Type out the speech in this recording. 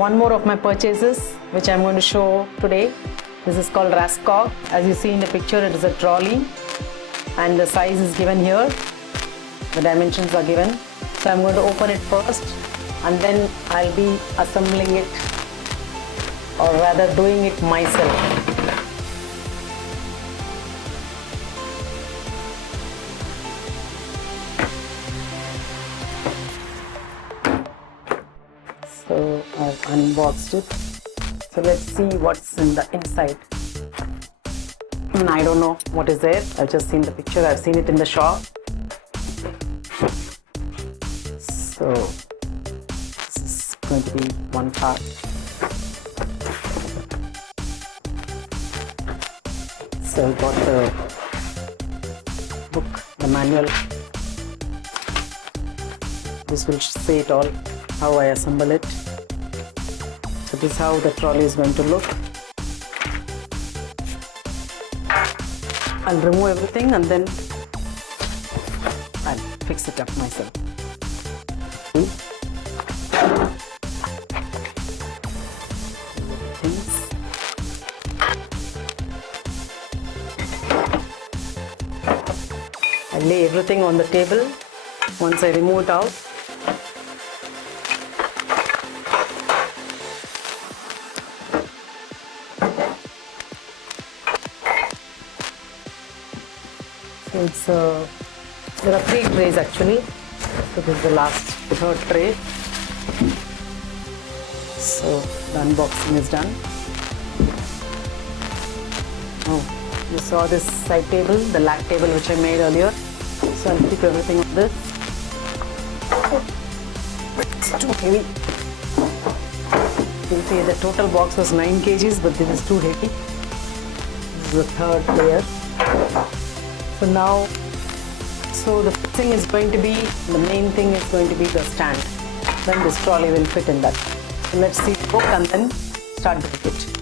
one more of my purchases which I'm going to show today. This is called Raskog. As you see in the picture, it is a trolley and the size is given here. The dimensions are given. So I'm going to open it first and then I'll be assembling it, or rather doing it myself. So I've unboxed it. So let's see what's in the inside. I don't know what is there. I've just seen the picture. I've seen it in the shop. So this is going to be one part. So I got the book, the manual. This will say it all, how I assemble it. So this is how the trolley is going to look. I'll remove everything and then I'll fix it up myself. I lay everything on the table once I remove it out. So there are 3 trays actually. So this is the third tray. So the unboxing is done. Oh, you saw this side table, the lag table which I made earlier. So I'll keep everything on this. It's too heavy. You see the total box was 9 kgs, but this is too heavy. This is the third layer. So now, the thing is going to be, the main thing is going to be the stand. Then this trolley will fit in that. So let's see the book and then start with it.